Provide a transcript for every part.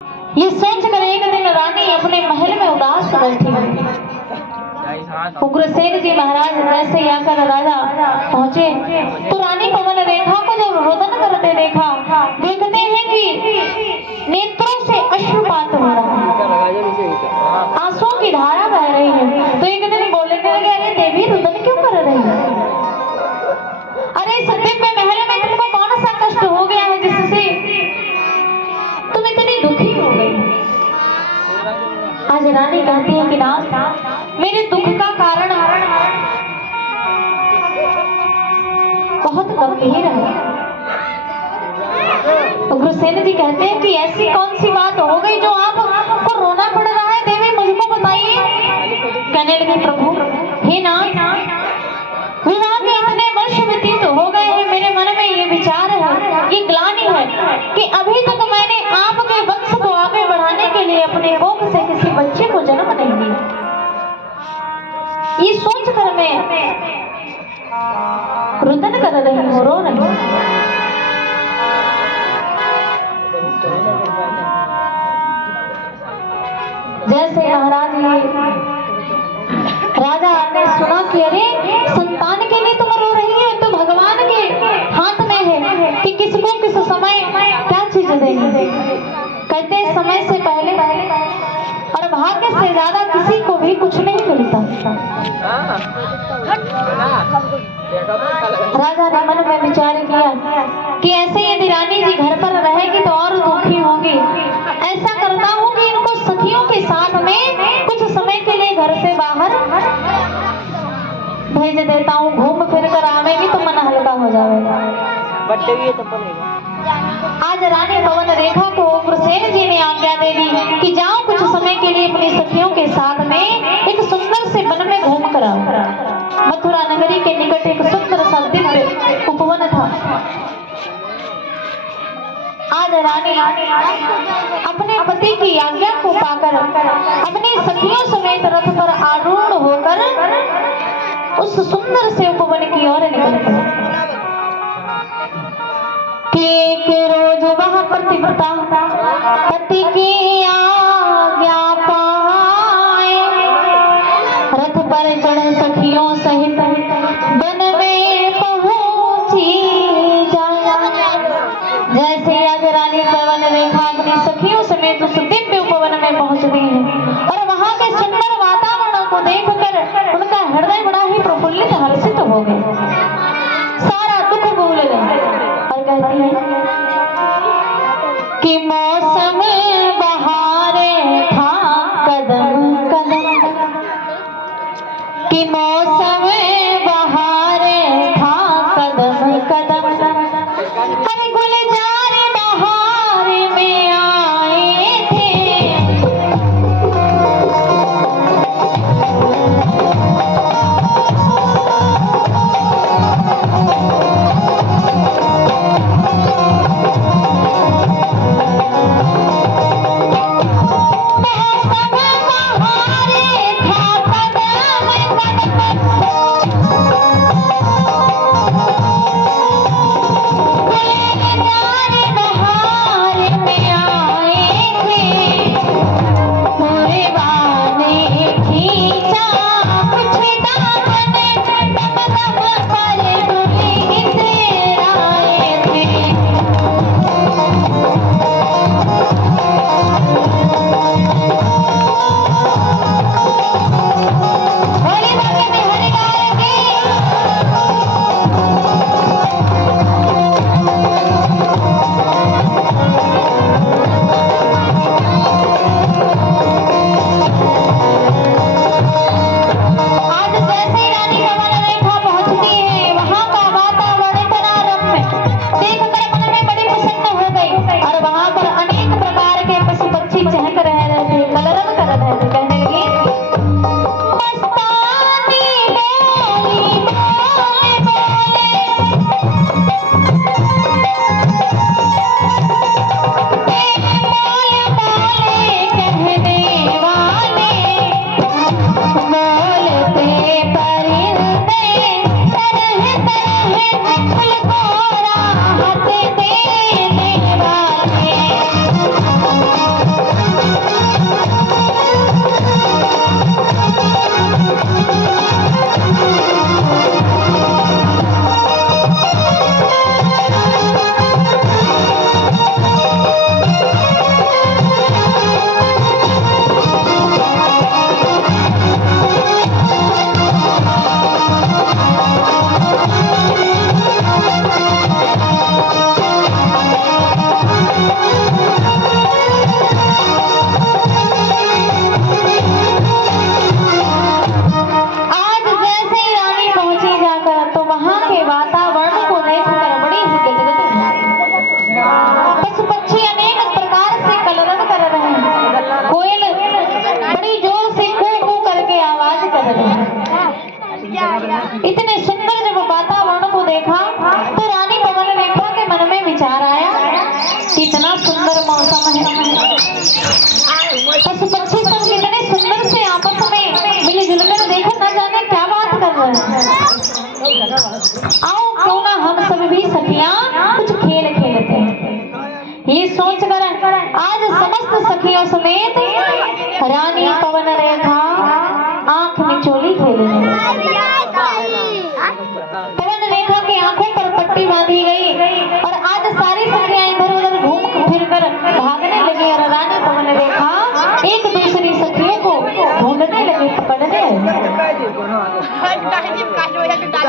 ये सोच कर एक दिन रानी अपने महल में उदास बैठी हुई। उग्रसेन जी महाराज जैसे ही आकर राजा पहुंचे तो रानी पवन रेखा को जब रोदन करते देखा, देखते हैं कि नेत्रों से अश्रुपात हो रहा है, आंसुओं की धारा बह रही है। तो एक दिन बोलने लगे, अरे देवी रुदन क्यों कर रही है? अरे इस दिव्य महल में तुमको कौन सा कष्ट हो गया है जिससे तुम इतनी दुखी हो गई? आज रानी कहती है कि नाथ, मेरे दुख का कारण बहुत गंभीर है। उग्रसेन जी कहते हैं कि ऐसी कौन सी बात हो गई जो आपको रोना पड़ रहा है? देवी मुझको बताइए। कहने लगी, प्रभु हे नाथ, विवाह के इतने वर्ष व्यतीत हो गए हैं, मेरे मन में ये विचार है, ये ग्लानि है कि अभी तक मैंने आपके वंश को आगे बढ़ाने के लिए अपने कोख से किसी बच्चे को जन्म नहीं दिया। ये सोच कर मैं रुदन कर रही हूँ, रो रही हूँ। जैसे महाराज राजा ने सुना कि अरे संतान के लिए तुम रो रही हो, तो भगवान के हाथ में है कि किसको किस समय क्या चीज देनी। कहते समय से पहले और भाग्य से ज्यादा किसी को भी कुछ नहीं मिलता। राजा ने मन में विचार किया कि ऐसे यदि रानी जी घर पर रहेगी तो और दुखी होंगी। ऐसा करता हूँ कि इनको सखियों के साथ में कुछ समय के लिए घर से बाहर भेज देता हूँ, घूम फिर कर आवेगी तो मन हल्का हो जाएगा। आज रानी पवन रेखा को उग्रसेन जी ने आज्ञा दे दी कि जाओ कुछ समय के लिए अपनी सखियों के साथ में एक सुंदर से वन में घूम कर आओ। मथुरा नगरी के निकट एक सुंदर सा दिव्य उपवन था। आज रानी अपने पति की आज्ञा को पाकर अपनी सखियों समेत रथ पर आरूढ़ होकर उस सुंदर से उपवन की ओर निकल पड़ी। एक रोज वह पतिव्रता पति की आज्ञा पाए, रथ पर चढ़ सखियों सहित वन में पहुंची जाया। जैसे आज रानी पवन रेखा अपनी सखियों समेत उस दिव्य उपवन में पहुंच गई है और वहां के सुंदर वातावरण को देखकर उनका हृदय बड़ा ही प्रफुल्लित हर्षित हो गया, सारा दुख भूल गए और कहती है कि मौसम बहारे था कदम कदम, कि मौसम बहारे था कदम कदम, अरे गुलजार बहार में आए थे।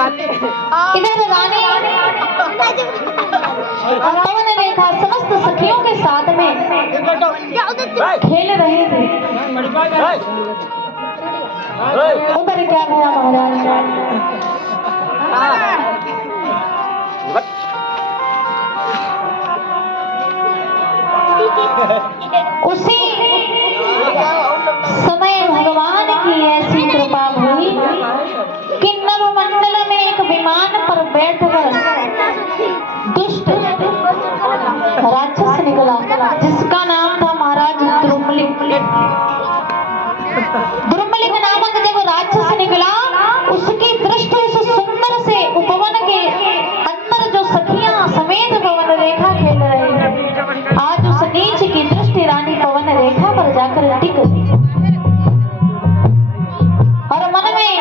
इधर रानी पवन रेखा समस्त सखियों के साथ में खेल रहे थे। उधर क्या हुआ महाराज? उसी समय भगवान की ऐसी कृपा हुई कि नवमंडल में एक विमान पर बैठकर दुष्ट राक्षस निकला, जिसका नाम था महाराज द्रुमलिक। द्रुमलिक नामक जब राक्षस निकला, उसकी दृष्टि उस सुंदर से उपवन के अंदर जो सखियां समेत पवन रेखा खेल रहे थे, आज उस नीच की दृष्टि रानी पवन रेखा पर जाकर टिक और मन में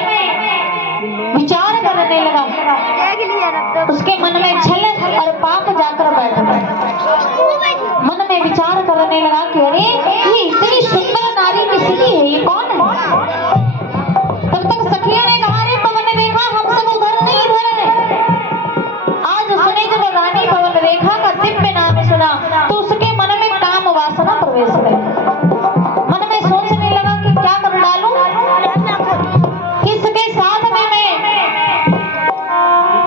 विचार करने लगा। उसके मन में छल और पाप जाकर बैठ गया। मन में विचार करने लगा कि अरे ये इतनी सुंदर नारी किसी की है, ये कौन है? तब तक सखिया ने कहा, अरे पवन रेखा हम सब उधर नहीं इधर है। आज उसने जब रानी पवन रेखा का दिव्य नाम सुना तो उसके मन में काम वासना प्रवेश कर मन में सोचने लगा कि क्या कर डालूं, किसके साथ में मैं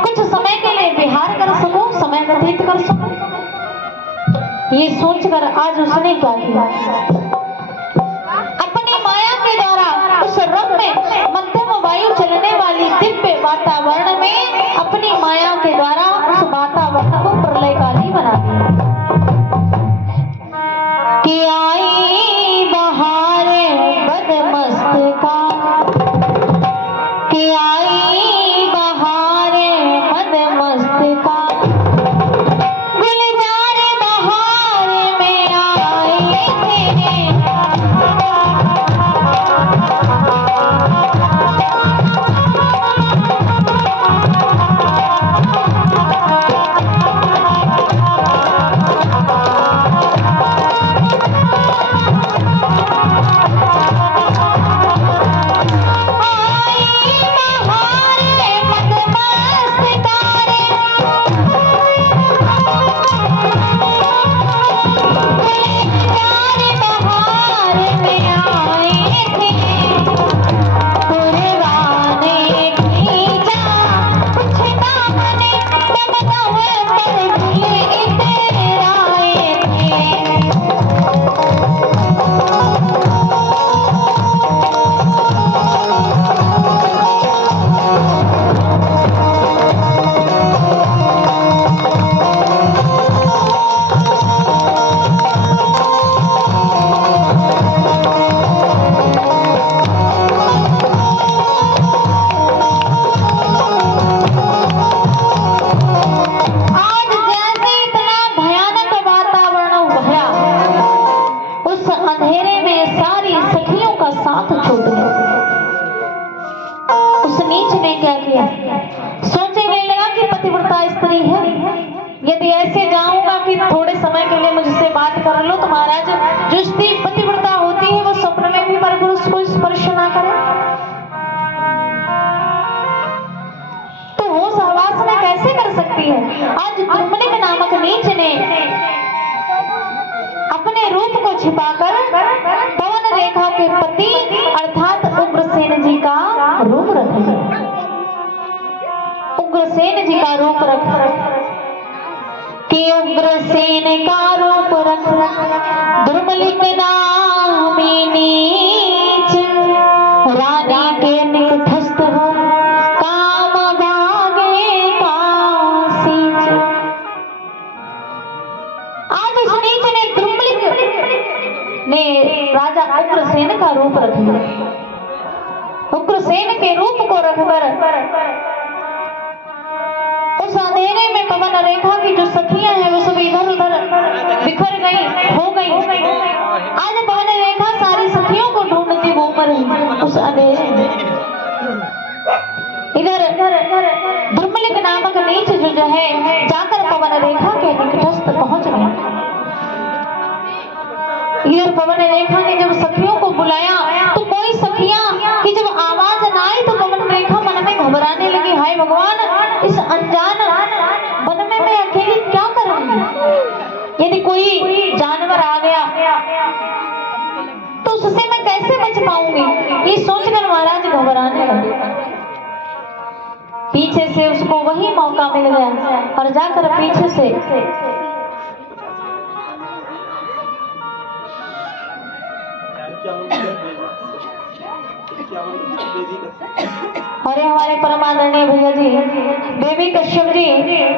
कुछ समय के लिए विहार कर सकूं, समय व्यतीत कर सकूं। ये सोचकर आज उसने क्या किया, अपनी माया के द्वारा उस रथ में मध्यम वायु चलने वाली दिव्य वातावरण में अपनी माया के द्वारा उस वातावरण को प्रलयकारी बना दिया कि आई बहारे बदमस्तका, कि आई बहारे बदमस्तका, गुलजार बहार में आए थे। आज द्रुमलिक नामक नीच ने अपने रूप को छिपाकर पवन रेखा के पति अर्थात उग्रसेन जी का रूप रख लिया। उग्रसेन जी का रूप रख कि उग्रसेन का रूप रख द्रुमलिक नामी नीच रानी के निकटस्थ हो काम भागे कासीच। आज इस नीच ने द्रुमलिक ने राजा उग्रसेन का रूप रख लिया। उग्रसेन के रूप को रखकर उस अंधेरे में पवन रेखा की जो सखियां हैं वो सब इधर उधर बिखर गई हो गई। आज पवन रेखा सारी सखियों को ढूंढती घूम रही उस अंधेरे में। इधर द्रुमलिक नामक नीच जो है जाकर पवन रेखा के निकटस्थ पहुंच गया। इधर पवन रेखा ने जब सखियों को बुलाया तो कोई सखियां की जब आवाज न आई तो पवन रेखा मन में घबराने लगी, हाय हाय भगवान, इस अनजान वन में मैं अकेली क्या करूंगी? यदि कोई जानवर आ गया तो उससे मैं कैसे बच पाऊंगी? ये सोचकर महाराज घबराने लगे। पीछे से उसको वही मौका मिल गया और जाकर पीछे से अरे हमारे परमादरणीय भैया जी देवी कश्यप जी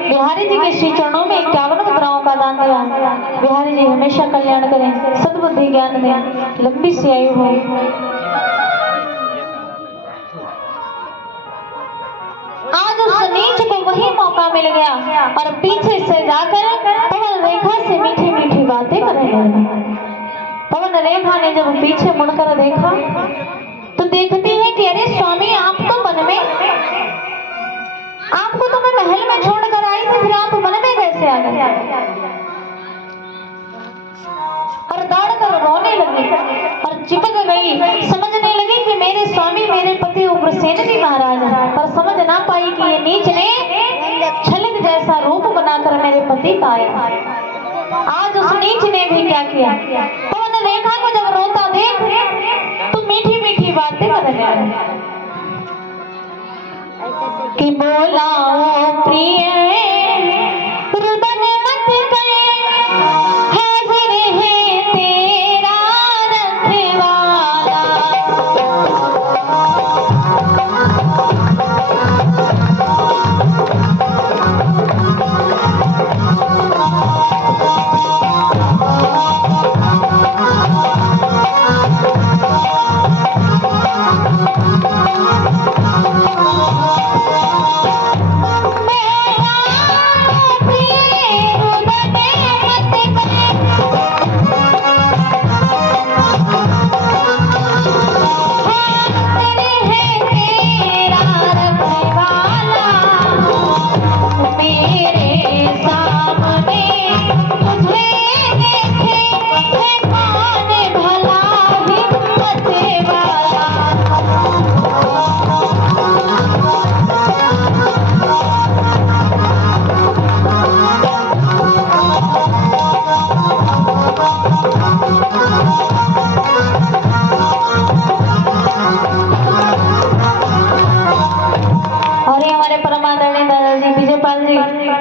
बिहारी जी के श्री चरणों में 51 मुद्राओं का दान दिया। बिहारी जी हमेशा कल्याण करें, सद्बुद्धि ज्ञान दें, लंबी सी आयु हो। आज उस नीच को वही मौका मिल गया और पीछे से जाकर पवन रेखा से मीठी मीठी बातें करने लगी। पवन रेखा ने जब पीछे मुड़कर देखा तो देखती है कि अरे स्वामी, आप तो वन में, आपको तो मैं महल में छोड़कर आई थी, फिर आप वन में कैसे आ गए? और दौड़कर रोने लगी और चिपक गई। समझने लगी कि मेरे स्वामी, मेरे पति उग्रसेन जी महाराज हैं, पर समझ ना पाई कि ये नीच ने छलित जैसा रूप बनाकर मेरे पति का आया। आज उस नीच ने भी क्या किया? पवन रेखा को जब रोता देख तो मीठी मीठी बातें करने लगा कि बोला ओ प्रिय रुदन मत गए, हाजिर है तेरा रखवाला।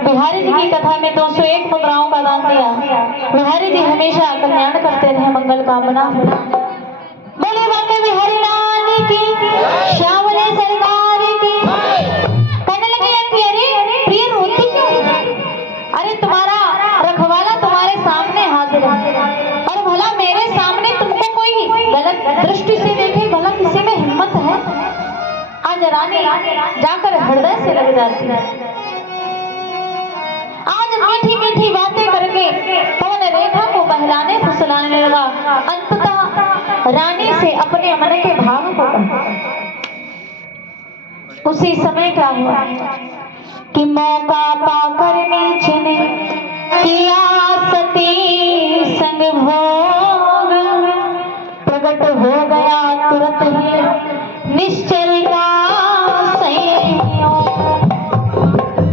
बिहारी जी की कथा में 201 मुद्राओं का दान दिया। बिहारी जी हमेशा कल्याण करते रहे, मंगल कामना। बोले बाटे बिहारी लाल की, श्यामले सरकार की। कहने लगे कि अरे प्रिय रोती क्यों? अरे तुम्हारा रखवाला तुम्हारे सामने हाजिर है और भला मेरे सामने तुमको कोई गलत दृष्टि से देखे, भला किसी में हिम्मत है? आज रानी जाकर हृदय से लग जाती है। आज मीठी मीठी बातें करके पवन रेखा को बहलाने फुसलाने लगा। अंततः रानी से अपने मन के भाव को कहा। उसी समय क्या हुआ कि मौका पाकर नीच ने किया सती संग भोग, प्रकट हो गया तुरंत ही निश्चय